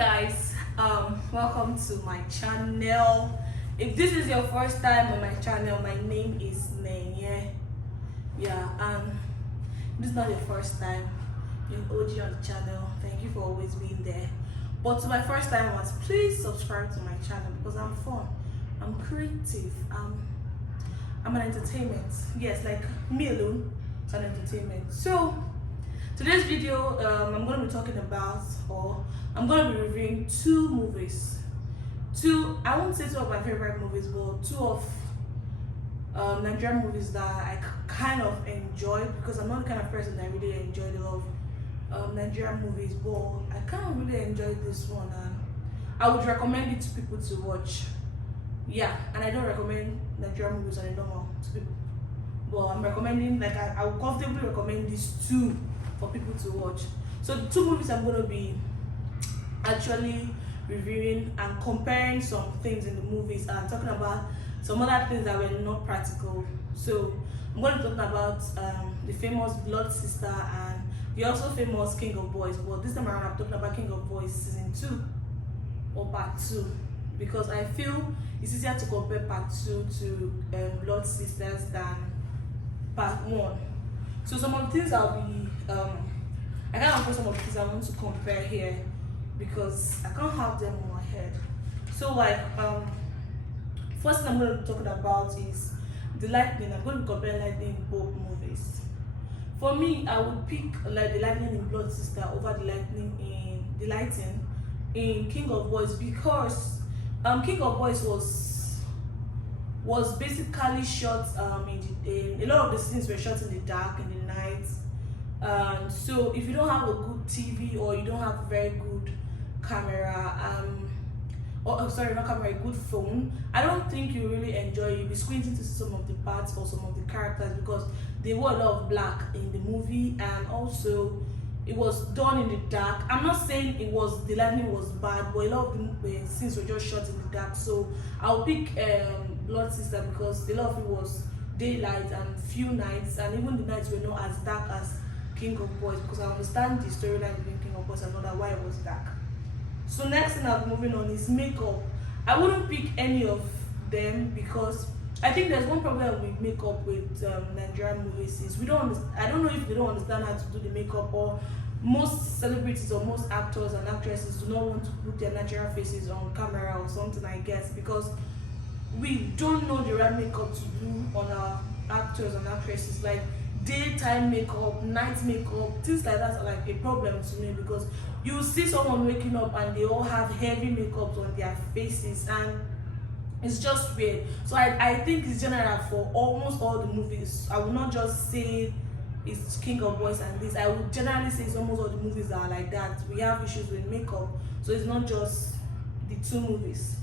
Guys, welcome to my channel. If this is your first time on my channel, my name is Nenye. This is not your first time, you're OG on the channel. Thank you for always being there. But to my first time ones, please subscribe to my channel because I'm fun, I'm creative, I'm an entertainment. Yes, like me alone, it's an entertainment. So today's video, I'm going to be talking about, or I'm going to be reviewing two movies. I won't say two of my favorite movies, but two of Nigerian movies that I kind of enjoy, because I'm not the kind of person that really enjoy a lot of Nigerian movies, but I kind of really enjoyed this one, and I would recommend it to people to watch. Yeah, and I don't recommend Nigerian movies on a normal to people, but I'm recommending, like I would comfortably recommend these two for people to watch. So the two movies I'm going to be actually reviewing and comparing some things in the movies and talking about some other things that were not practical. So I'm going to talk about the famous Blood Sister and the also famous King of Boys, but this time around I'm talking about King of Boys season 2 or part 2, because I feel it's easier to compare part 2 to Blood Sisters than part 1. So some of the things I'll be I can't put some of the things I want to compare here because I can't have them on my head. So like first thing I'm going to be talking about is the lightning. I'm going to compare lightning in both movies. For me, I would pick like the lightning in Blood Sister over the lightning in King of Boys, because King of Boys was basically shot in a lot of the scenes were shot in the dark, in the night. So if you don't have a good TV or you don't have a very good camera, a good phone, I don't think you really enjoy it. You'll be squinting to see some of the parts or some of the characters because they wore a lot of black in the movie, and also it was done in the dark. I'm not saying the lightning was bad, but a lot of the scenes were just shot in the dark. So I'll pick Blood Sister because a lot of it was daylight and few nights, and even the nights were not as dark as King of Boys, because I understand the storyline between King of Boys and know that why it was dark. So next thing I'll be moving on is makeup. I wouldn't pick any of them because I think there's one problem with makeup with Nigerian movies is I don't know if they don't understand how to do the makeup, or most celebrities or most actors and actresses do not want to put their natural faces on camera or something, I guess, because we don't know the right makeup to do on our actors and actresses. Like daytime makeup, night makeup, things like that are like a problem to me, because you see someone waking up and they all have heavy makeup on their faces, and it's just weird. So I think it's general for almost all the movies. I will not just say it's King of Boys and this. I would generally say it's almost all the movies that are like that. We have issues with makeup, so it's not just the two movies.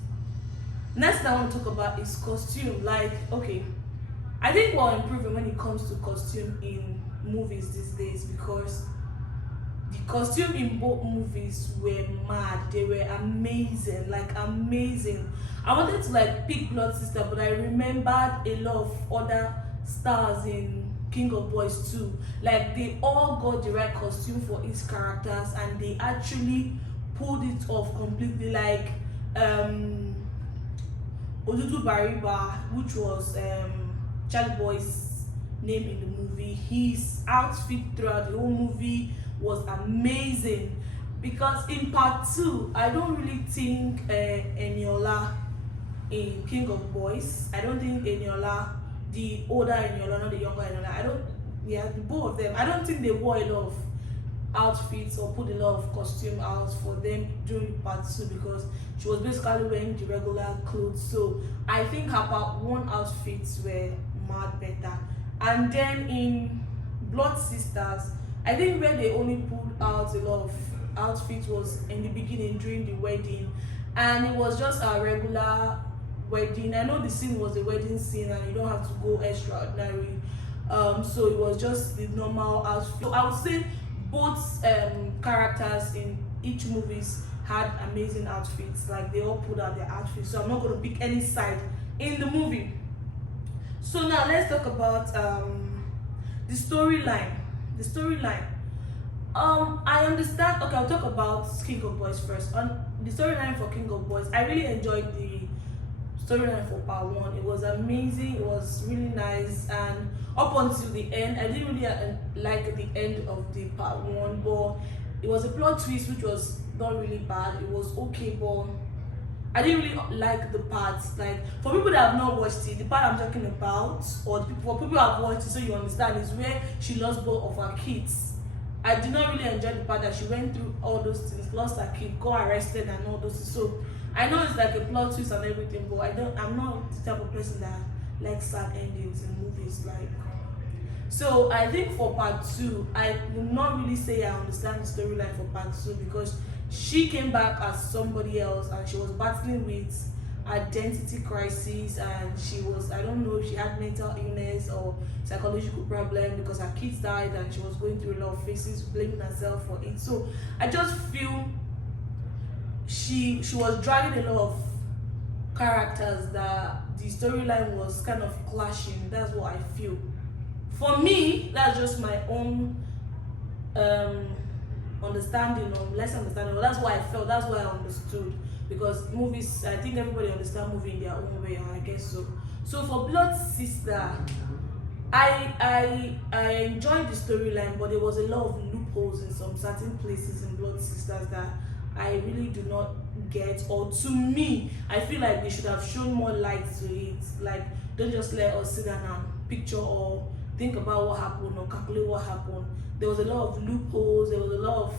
Next thing I want to talk about is costume. Like, okay, I think we're improving when it comes to costume in movies these days, because the costume in both movies were mad. They were amazing, like amazing. I wanted to like pick Blood Sister, but I remembered a lot of other stars in King of Boys too. Like they all got the right costume for each characters, and they actually pulled it off completely. Like Odudu Bariba, which was Charlie Boy's name in the movie, his outfit throughout the whole movie was amazing. Because in part 2, I don't really think Eniola in King of Boys, I don't think Eniola, the older Eniola, not the younger Eniola, both of them, I don't think they wore a lot of outfits or put a lot of costume out for them during part 2, because she was basically wearing the regular clothes. So I think her part 1 outfits were mad better. And then in Blood Sisters, I think where they only pulled out a lot of outfits was in the beginning during the wedding, and it was just a regular wedding. I know the scene was a wedding scene and you don't have to go extraordinary, so it was just the normal outfit. So I would say both characters in each movies had amazing outfits. Like they all put out their outfits, so I'm not going to pick any side in the movie. So now let's talk about the storyline. I understand. Okay, I'll talk about King of Boys first. On the storyline for King of Boys, I really enjoyed the storyline for part one. It was amazing. It was really nice, and up until the end, I didn't really like the end of the part one, but it was a plot twist which was not really bad. It was okay, but I didn't really like the parts. Like, for people that have not watched it, the part I'm talking about, or for people who have watched it, so you understand, is where she lost both of her kids. I did not really enjoy the part that she went through all those things, lost her kid, got arrested, and all those things. So I know it's like a plot twist and everything, but I'm not the type of person that likes sad endings in movies. Like, so I think for part two, I will not really say I understand the storyline for part two, because she came back as somebody else and she was battling with identity crisis, and she was, I don't know if she had mental illness or psychological problem, because her kids died and she was going through a lot of phases, blaming herself for it. So I just feel she was dragging a lot of characters that the storyline was kind of clashing. That's what I feel. For me, that's just my own understanding, or less understanding, but that's what I felt, that's what I understood, because movies, I think everybody understands movie in their own way, I guess so. So for Blood Sister, I enjoyed the storyline, but there was a lot of loopholes in some certain places in Blood Sisters that I really do not get, or to me, I feel like they should have shown more light to it. Like, don't just let us sit down and picture or think about what happened or calculate what happened. There was a lot of loopholes, there was a lot of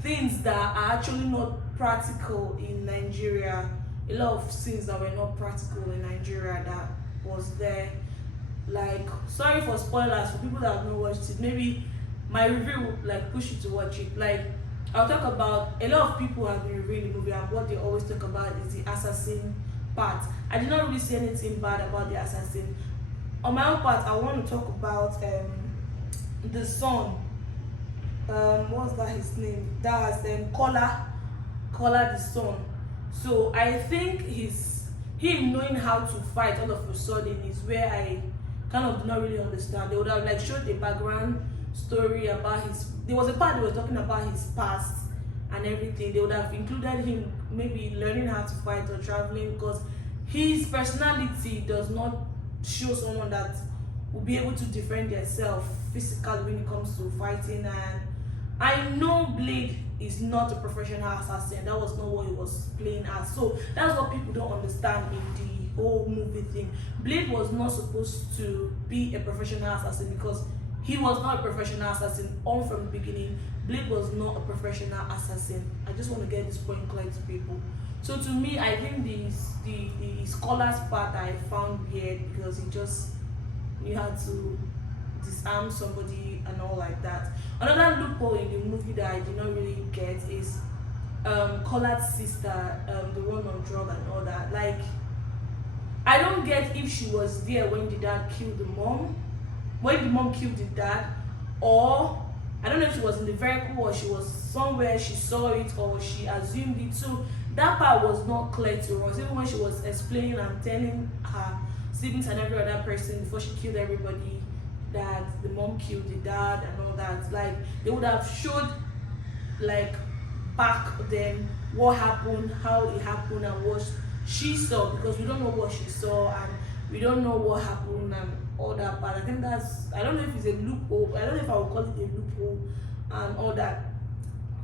things that are actually not practical in Nigeria. A lot of scenes that were not practical in Nigeria that was there. Like, sorry for spoilers for people that have not watched it. Maybe my review like push you to watch it. Like, I'll talk about, a lot of people have been reviewing the movie, and what they always talk about is the assassin part. I did not really see anything bad about the assassin. On my own part, I want to talk about the son. What's that his name? That's Kola the son. So I think him knowing how to fight all of a sudden is where I kind of do not really understand. They would have like showed the background story about his, there was a part they were talking about his past and everything. They would have included him maybe learning how to fight or traveling, because his personality does not show someone that will be able to defend themselves physically when it comes to fighting. And I know Blade is not a professional assassin. That was not what he was playing as. So that's what people don't understand in the whole movie thing. Blade was not supposed to be a professional assassin, because he was not a professional assassin on from the beginning. Blade was not a professional assassin. I just want to get this point clear to people. So to me, I think the scholar's part I found weird, because he just knew how to disarm somebody and all like that. Another loophole in the movie that I did not really get is Colla's sister, the one on drug and all that. Like, I don't get if she was there when the dad killed the mom, when the mom killed the dad, or I don't know if she was in the vehicle or she was somewhere, she saw it or she assumed it. So that part was not clear to us. Even when she was explaining and telling her siblings and every other person before she killed everybody that the mom killed the dad and all that, like, they would have showed like back then what happened, how it happened, and what she saw, because we don't know what she saw and we don't know what happened and all that. But I think that's, I don't know if it's a loophole, I don't know if I would call it a loophole and all that.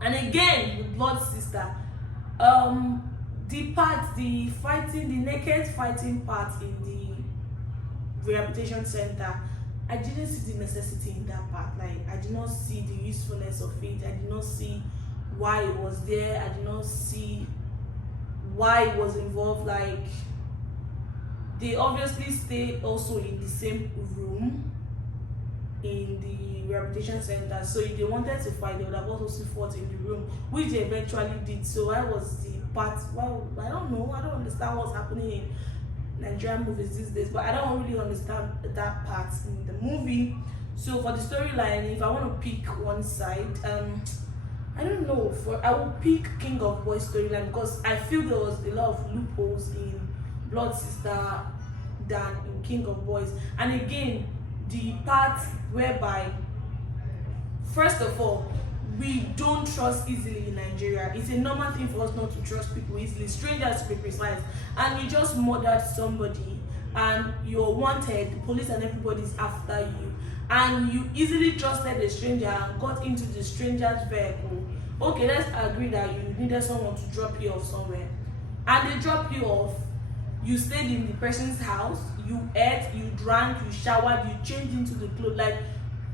And again with Blood Sister, the part, the fighting, the naked fighting part in the rehabilitation center, I didn't see the necessity in that part. Like, I did not see the usefulness of it. I did not see why it was there. I did not see why it was involved. Like, they obviously stay also in the same room in the rehabilitation center. So if they wanted to fight, they would have also fought in the room, which they eventually did. So why was the part, well, I don't know. I don't understand what's happening in Nigerian movies these days, but I don't really understand that part in the movie. So for the storyline, if I want to pick one side, I don't know, I will pick King of Boys storyline, because I feel there was a lot of loopholes in Blood Sister than in King of Boys. And again, the part whereby First of all, we don't trust easily in Nigeria. It's a normal thing for us not to trust people easily, strangers to be precise. And you just murdered somebody and you're wanted, the police and everybody's after you, and you easily trusted a stranger and got into the stranger's vehicle. Okay, let's agree that you needed someone to drop you off somewhere, and they drop you off. You stayed in the person's house, you ate, you drank, you showered, you changed into the clothes. Like,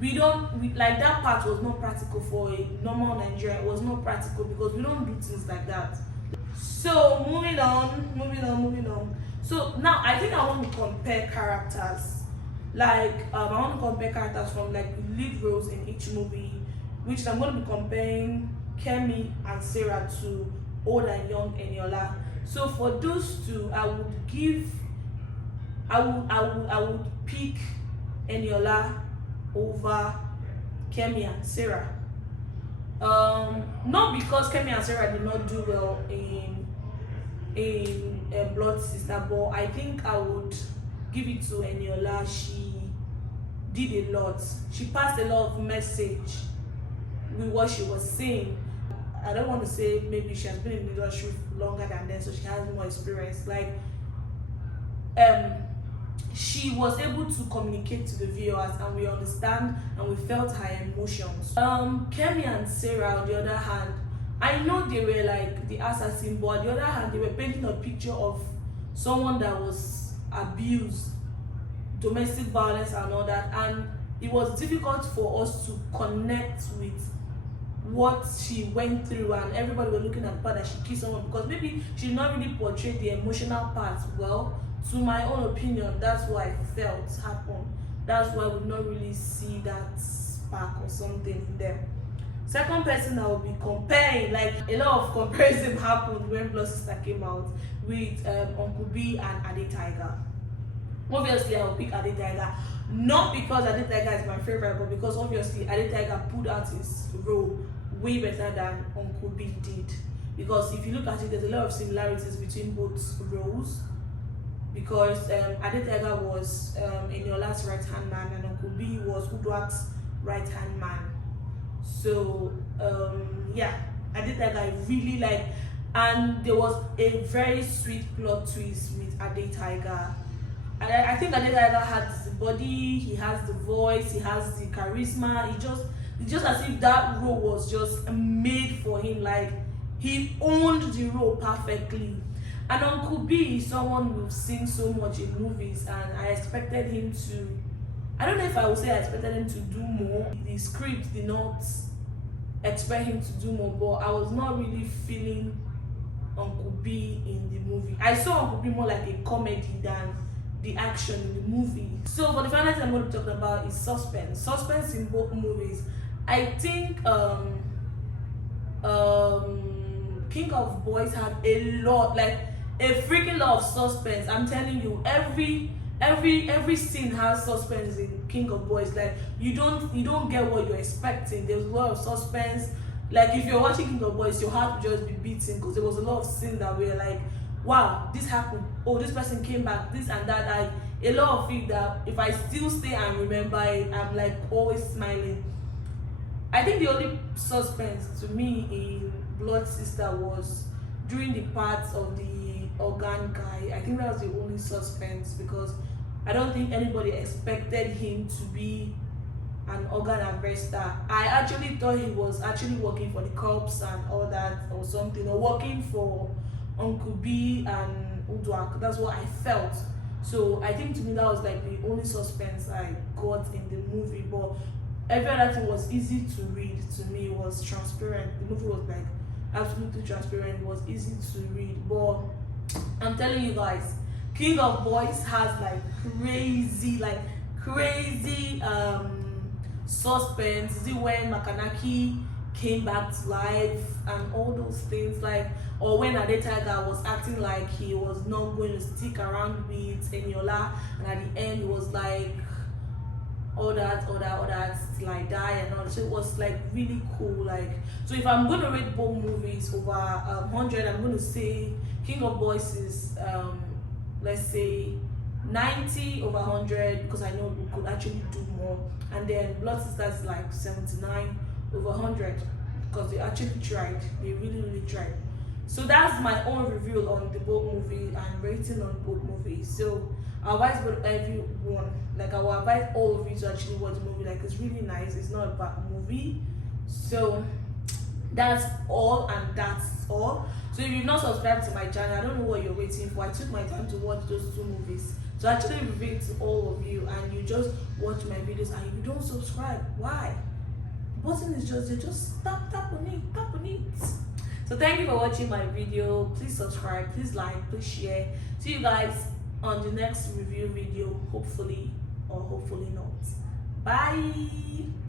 like that part was not practical for a normal Nigeria. It was not practical because we don't do things like that. So moving on. So now I think I want to compare characters. Like I want to compare characters from like lead roles in each movie, which I'm going to be comparing Kemi and Sarah to Old and Young Eniola. So for those two, I would pick Eniola over Kemi and Sarah. Not because Kemi and Sarah did not do well in Blood Sister, but I think I would give it to Eniola. She did a lot. She passed a lot of message with what she was saying. I don't want to say maybe she has been in the industry longer than them, so she has more experience. Like, she was able to communicate to the viewers, and we understand and we felt her emotions. Kemi and Sarah, on the other hand, I know they were like the assassin, but on the other hand, they were painting a picture of someone that was abused, domestic violence and all that, and it was difficult for us to connect with what she went through, and everybody was looking at the part that she kissed someone, because maybe she did not really portray the emotional part well. To my own opinion, that's what I felt happened. That's why we did not really see that spark or something in them. Second person I will be comparing, like a lot of comparison happened when Blood Sister came out with Uncle B and Ade Tiger. Obviously, I will pick Ade Tiger, not because Ade Tiger is my favorite, but because obviously Ade Tiger pulled out his role way better than Uncle B did. Because if you look at it, there's a lot of similarities between both roles. Because Ade Tiger was Eniola's right-hand man, and Uncle B was Uduak's right-hand man. So yeah, Ade Tiger I really like, and there was a very sweet plot twist with Ade Tiger. And I think Ade Tiger has the body, he has the voice, he has the charisma. It's just as if that role was just made for him. Like, he owned the role perfectly. And Uncle B is someone we've seen so much in movies, and I expected him to, I don't know if I would say I expected him to do more. The script did not expect him to do more, but I was not really feeling Uncle B in the movie. I saw Uncle B more like a comedy than the action in the movie. So for the final thing I'm going to be talking about is suspense. Suspense in both movies. I think King of Boys had a lot, like a freaking lot of suspense. I'm telling you, every scene has suspense in King of Boys. Like, you don't get what you're expecting. There's a lot of suspense. Like, if you're watching King of Boys, your heart will just be beating, because there was a lot of scenes that were like, wow, this happened, oh, this person came back, this and that. A lot of it that if I still stay and remember it, I'm like always smiling. I think the only suspense to me in Blood Sister was during the parts of the organ guy. I think that was the only suspense, because I don't think anybody expected him to be an organ harvester. I actually thought he was actually working for the cops and all that, or something, or working for Uncle B and Uduak. That's what I felt. So I think to me that was like the only suspense I got in the movie. But every other thing was easy to read. To me, it was transparent. The movie was like absolutely transparent. It was easy to read. But I'm telling you guys, King of Boys has like crazy suspense. See when Makanaki came back to life and all those things, like, or when Ade Tiger was acting like he was not going to stick around with Eniola, and at the end he was like all that till I die and all. So it was like really cool. Like, so if I'm going to rate both movies over 100, I'm going to say King of Boys is let's say 90 over 100, because I know we could actually do more, and then Blood Sisters is like 79 over 100 because they actually tried. They really tried. So that's my own review on the both movie and rating on both movies. So I advise both everyone, like I will advise all of you to actually watch the movie. Like it's really nice. It's not a bad movie. So that's all, and that's all. So if you've not subscribed to my channel, I don't know what you're waiting for. I took my time to watch those two movies to actually review it to all of you, and you just watch my videos and you don't subscribe. Why? The button is just there. Just tap on it. So thank you for watching my video. Please subscribe, please like, please share. See you guys on the next review video, hopefully or hopefully not. Bye.